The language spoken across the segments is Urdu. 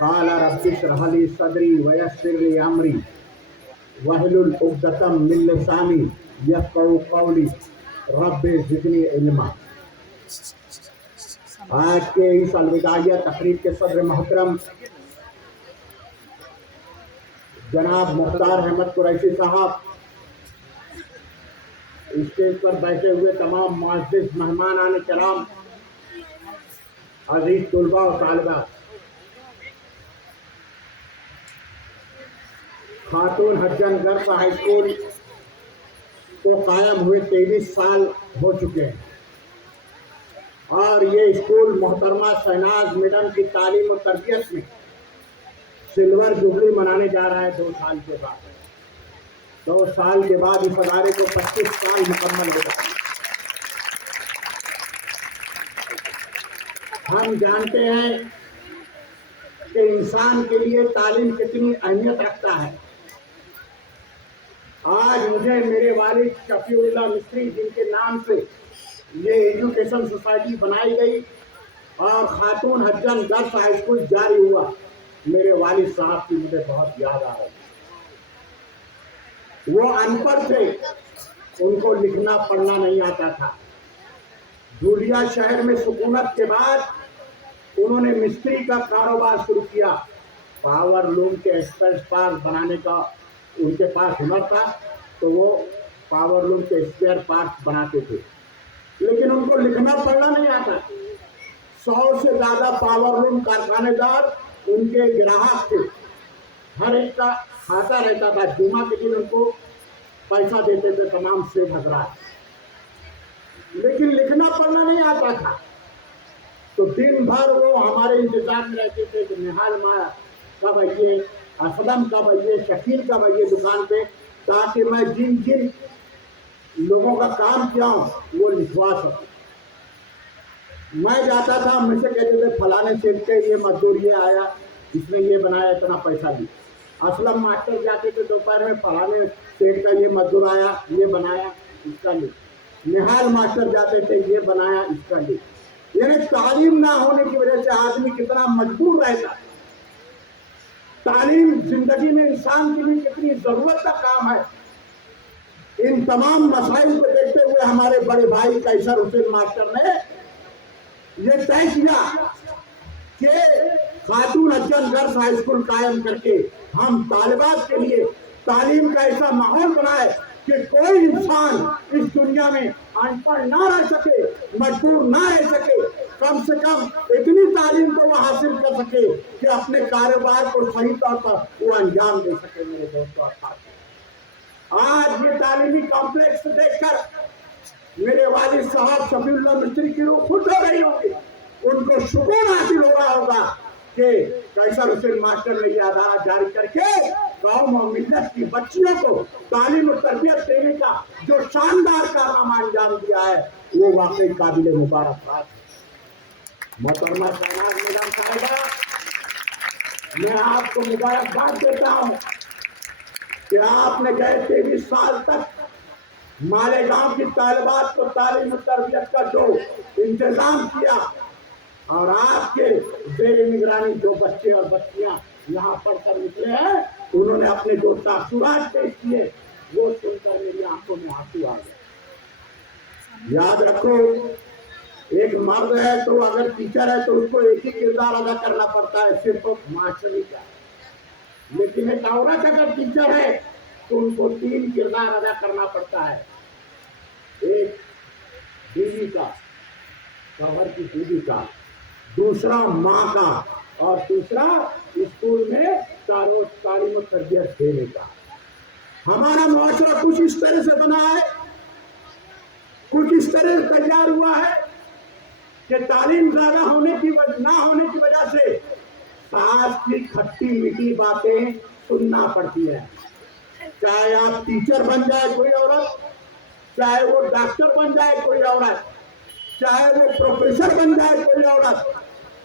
قال رب اشرح لي صدري ويسر لي امري واحلل عقدة من لساني يفقهوا قولي رب زدنی علما۔ آج کے اس الوداعیہ تقریب کے صدر محترم جناب مختار احمد قریشی صاحب، اسٹیج پر بیٹھے ہوئے تمام معزز مہمانان کرام، عزیز طلباء و طالبات، خاتون حجن گرلز ہائی اسکول کو قائم ہوئے 23 سال ہو چکے ہیں، اور یہ اسکول محترمہ شہناز میڈم کی تعلیم و تربیت میں سلور جوبلی منانے جا رہا ہے 2 سال کے بعد۔ 2 سال کے بعد اس ادارے کو 25 سال مکمل ہو جائے۔ ہم جانتے ہیں کہ انسان کے لیے تعلیم کتنی اہمیت رکھتا ہے۔ آج مجھے میرے والد شفیع اللہ مصری، جن کے نام سے یہ ایجوکیشن سوسائٹی بنائی گئی اور خاتون حجن گرلز ہائی اسکول جاری ہوا، میرے والد صاحب کی مجھے بہت یاد آ رہی ہے۔ وہ ان پڑھ تھے، ان کو لکھنا پڑھنا نہیں آتا تھا۔ دھولیا شہر میں سکونت کے بعد انہوں نے مستری کا کاروبار شروع کیا۔ پاور لوم کے اسپیئر پارٹس بنانے کا ان کے پاس ہنر تھا، تو وہ پاور لوم کے اسپیئر پارٹس بناتے تھے، لیکن ان کو لکھنا پڑھنا نہیں آتا۔ 100 سے زیادہ پاور لوم کارخانے دار ان کے گراہک تھے، ہر ایک کا کھاتا رہتا تھا، جمعہ کے دن ان کو پیسہ دیتے تھے تمام سیٹ حضرات، لیکن لکھنا پڑھنا نہیں آتا تھا۔ تو دن بھر وہ ہمارے انتظار میں رہتے تھے کہ نہال ماں کب آئیے، اسلم کب آئیے، شکیل کب آئیے دکان پہ، تاکہ میں جن جن لوگوں کا کام کیا ہوں وہ لکھوا سکوں۔ میں جاتا تھا، مجھ سے کہتے تھے فلانے سیٹ کے یہ مزدور یہ آیا، اس نے یہ بنایا، اتنا پیسہ دی۔ اسلم ماسٹر جاتے تھے دوپہر میں، فلانے سیٹ کا یہ مزدور آیا، یہ بنایا، اس کا لے۔ نہال ماسٹر جاتے تھے، یہ بنایا، اس کا لے۔ یعنی تعلیم نہ ہونے کی وجہ سے آدمی کتنا مجبور رہتا ہے۔ تعلیم زندگی میں انسان کے لیے کتنی ضرورت کا کام ہے۔ ان تمام مسائل کو دیکھتے ہوئے ہمارے بڑے بھائی قیصر حسین ماسٹر نے یہ طے کیا کہ خاتون حجن گرلز ہائی اسکول قائم کر کے ہم طالبات کے لیے تعلیم کا ایسا ماحول بنائے کہ کوئی انسان اس دنیا میں ان پڑھ نہ رہ سکے، مجبور نہ رہ سکے، کم سے کم اتنی تعلیم تو وہ حاصل کر سکے کہ اپنے کاروبار کو صحیح طور پر وہ انجام دے سکے۔ میرے دوستوں اور ساتھیوں، آج یہ تعلیمی کمپلیکس دیکھ کر میرے والد صاحب شفیع اللہ مصری کی روح خوش ہو رہی ہوگی، ان کو سکون حاصل ہو رہا ہوگا کہ قیصر حسین ماسٹر نے یہ ادارہ جاری کر کے قوم و ملت کی بچیوں کو تعلیم و تربیت دینے کا جو شاندار کارنامہ انجام دیا ہے، وہ واقعی قابل مبارکباد ہے۔ محترمہ شہناز میڈم صاحبہ، میں آپ کو مبارکباد دیتا ہوں کہ آپ نے گئے 23 سال تک مالیگاؤں کی طالبات کو تعلیم و تربیت کا جو انتظام کیا، اور آپ کے زیر نگرانی جو بچے اور بچیاں یہاں پڑھ کر نکلے ہیں، انہوں نے اپنے جو تاثرات پیش کیے، وہ سن کر میری آنکھوں میں آنسو آ گئے۔ یاد رکھو، ایک مرد ہے تو اگر ٹیچر ہے تو اس کو ایک ہی کردار ادا کرنا پڑتا ہے، صرف معاشرے کا، لیکن ایک عورت اگر ٹیچر ہے تو ان کو 3 کردار ادا کرنا پڑتا ہے۔ ایک بیوی کا، شوہر کی بیوی کا، دوسرا ماں کا، اور تیسرا اسکول میں تعلیم و تربیت دینے کا۔ ہمارا معاشرہ کچھ اس طرح سے بنا ہے، کچھ اس طرح سے تیار ہوا ہے کہ تعلیم زیادہ نہ ہونے کی وجہ سے ساس کی کھٹی میٹھی باتیں سننا پڑتی ہے۔ چاہے آپ ٹیچر بن جائے کوئی عورت، چاہے وہ ڈاکٹر بن جائے کوئی عورت، چاہے وہ پروفیسر بن جائے کوئی عورت،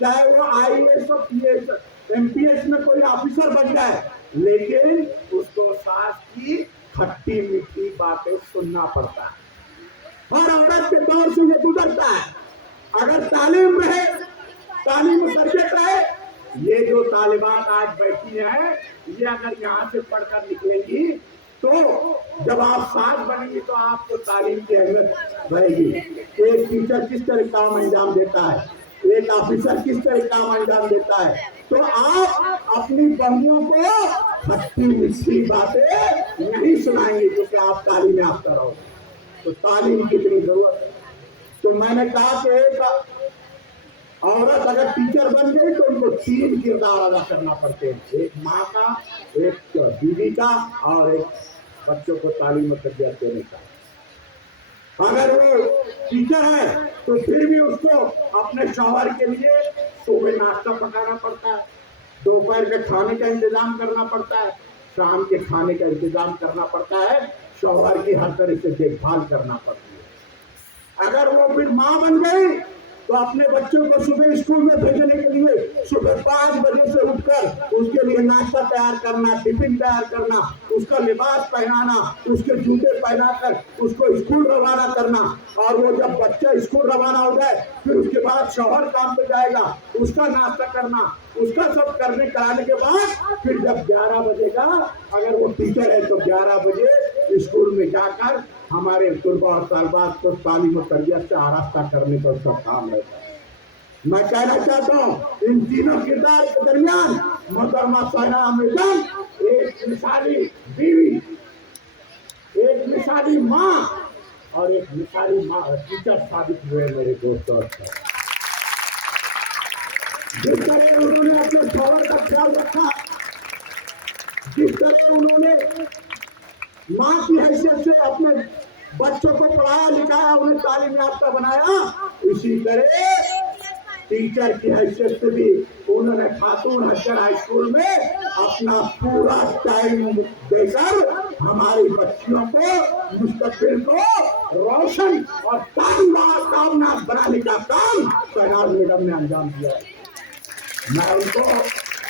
چاہے وہ IAS اور PS MPS میں کوئی آفیسر بن جائے، لیکن اس کو ساس کی کھٹی میٹھی باتیں سننا پڑتا ہے۔ ہر عورت کے دور سے یہ گزرتا ہے۔ اگر تعلیم رہے، تعلیم و تربیت رہے یہ جو طالبات آج بیٹھی ہیں یہ اگر یہاں سے پڑھ کر نکلیں گی تو جب آپ ساتھ بنیں گی تو آپ کو تعلیم کی اہمیت رہے گی. ایک ٹیچر کس طرح کام انجام دیتا ہے, ایک آفیسر کس طرح کام انجام دیتا ہے, تو آپ اپنی بہنوں کو کھٹی میٹھی باتیں نہیں سنائیں گے کیونکہ آپ تعلیم یافتہ رہو. تو تعلیم کی اتنی ضرورت ہے. تو میں نے کہا کہ ایک عورت اگر ٹیچر بن گئی تو ان کو 3 کردار ادا کرنا پڑتے ہیں, ایک ماں کا, ایک بیوی کا, اور ایک بچوں کو تعلیم و تربیت دینے کا. اگر وہ ٹیچر ہے تو پھر بھی اس کو اپنے شوہر کے لیے صبح ناشتہ پکانا پڑتا ہے, دوپہر کے کھانے کا انتظام کرنا پڑتا ہے, شام کے کھانے کا انتظام کرنا پڑتا ہے, شوہر کی ہر طرح سے دیکھ بھال کرنا پڑتی ہے. اگر وہ پھر ماں بن گئی تو اپنے بچوں کو صبح اسکول میں بھیجنے کے لیے صبح 5 بجے سے اٹھ کر اس کے لیے ناشتہ تیار کرنا, ٹفن تیار کرنا, اس کا لباس پہنانا, اس کے جوتے پہنا کر اس کو اسکول روانہ کرنا, اور وہ جب بچہ اسکول روانہ ہو جائے پھر اس کے بعد شوہر کام پہ جائے گا, اس کا ناشتہ کرنا, اس کا سب کرنے کرانے کے بعد پھر جب 11 بجے گا, اگر وہ ٹیچر ہے تو 11 بجے اسکول میں جا کر ہمارے طلباء اور طالبات کو تعلیم و تربیت سے آراستہ کرنے کا اس کا کام رہتا ہے. میں کہنا چاہتا ہوں ان تینوں کردار کے درمیان محترمہ سائنہ بیگم ایک مثالی بیوی, ایک مثالی ماں اور ایک مثالی ٹیچر ثابت ہوئے میرے دوستوں. جس طرح انہوں نے اپنے شوہر کا خیال رکھا, جس طرح انہوں نے ماں کی حیثیت سے اپنے بچوں کو پڑھایا لکھایا, انہیں تعلیم یافتہ بنایا, اسی طرح ٹیچر کی حیثیت سے بھی انہوں نے خاتون حجر ہائی اسکول میں اپنا پورا ٹائم دے کر ہماری بچیوں کو مستقبل کو روشن اور کامیاب بنانے کا کام شہناز بیگم نے انجام دیا ہے. میں ان کو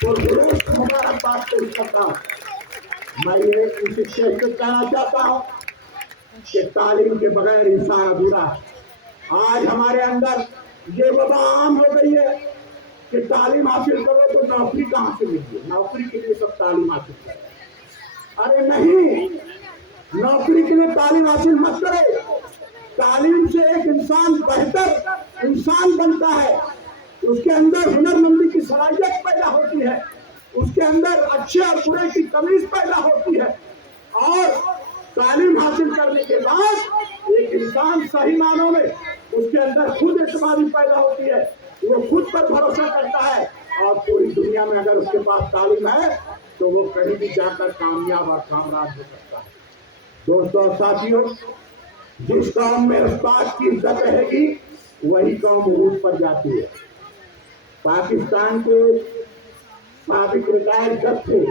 پرخلوص مبارکباد پیش کرتا ہوں. میں یہ اس اسٹیج پہ کہنا چاہتا ہوں کہ تعلیم کے بغیر انسان ادھورا ہے. آج ہمارے اندر یہ وبا عام ہو گئی ہے کہ تعلیم حاصل کرو تو نوکری کہاں سے ملے, نوکری کے لیے سب تعلیم حاصل کرو. ارے نہیں, نوکری کے لیے تعلیم حاصل مت کرو. تعلیم سے ایک انسان بہتر انسان بنتا ہے, اس کے اندر ہنرمندی کی صلاحیت پیدا ہوتی ہے, اس کے اندر اچھے اور برے کی تمیز پیدا ہوتی ہے, اور تعلیم حاصل کرنے کے بعد ایک انسان صحیح معنوں میں اس کے اندر خود اعتمادی پیدا ہوتی ہے, وہ خود پر بھروسہ کرتا ہے, اور پوری دنیا میں اگر اس کے پاس تعلیم ہے تو وہ کہیں بھی جا کر کامیاب اور کامراد ہو سکتا ہے. دوستوں اور ساتھیوں, جس قوم میں استاد کی عزت رہے گی وہی قوم عروج پر جاتی ہے. پاکستان کے سابق ریٹائرڈ جج تھے,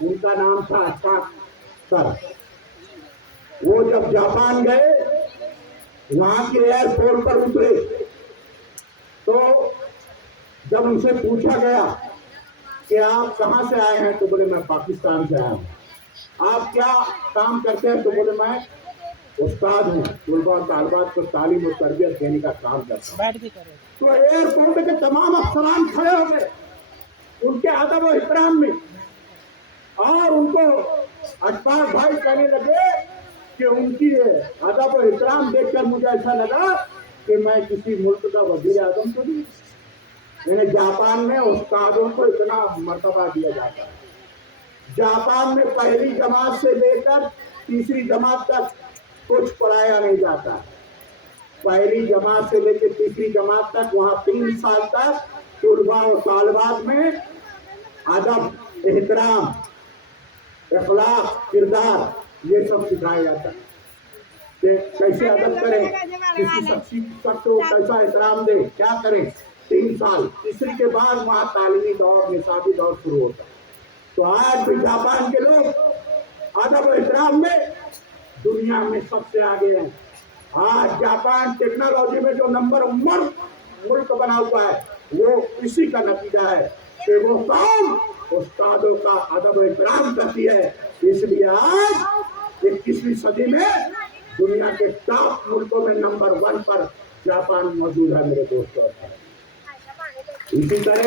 ان کا نام تھا اشفاق سر. وہ جب جاپان گئے, وہاں کے ایئرپورٹ پر اترے تو جب ان سے پوچھا گیا کہ آپ کہاں سے آئے ہیں تو بولے میں پاکستان سے آیا ہوں. آپ کیا کام کرتے ہیں تو بولے میں استاد ہوں, طلباء اور طالبات کو تعلیم و تربیت دینے کا کام کرتا ہوں. تو ایئرپورٹ کے تمام افسران کھڑے ہو گئے ان کے ادب و احترام میں, اور ان کو اشفاق بھائی کہنے لگے کہ ان کی ادب و احترام دیکھ کر مجھے ایسا لگا کہ میں کسی ملک کا وزیر اعظم تو نہیں. یعنی جاپان میں استادوں کو اتنا مرتبہ دیا جاتا ہے. جاپان میں پہلی جماعت سے لے کر تیسری جماعت تک کچھ پڑھایا نہیں جاتا. پہلی جماعت سے لے کے تیسری جماعت تک وہاں 3 سال تک طلباء و طالبات میں ادب, احترام, اخلاق, کردار یہ سب سکھایا جاتا ہے کہ کیسے ادب کریں, کسی شخص کو کیسا احترام دیں, کیا کریں. 3 سال, تیسری کے بعد وہاں تعلیمی دور, نصابی دور شروع ہوتا ہے. تو آج بھی جاپان کے لوگ ادب و احترام میں دنیا میں سب سے آگے ہیں. آج جاپان ٹیکنالوجی میں جو نمبر 1 ملک بنا ہوا ہے وہ اسی کا نتیجہ ہے کہ وہ قوم استادوں کا ادب و احترام کرتی ہے. اس لیے آج 21ویں صدی میں دنیا کے ٹاپ ملکوں میں نمبر 1 پر جاپان موجود ہے میرے دوستوں. اسی طرح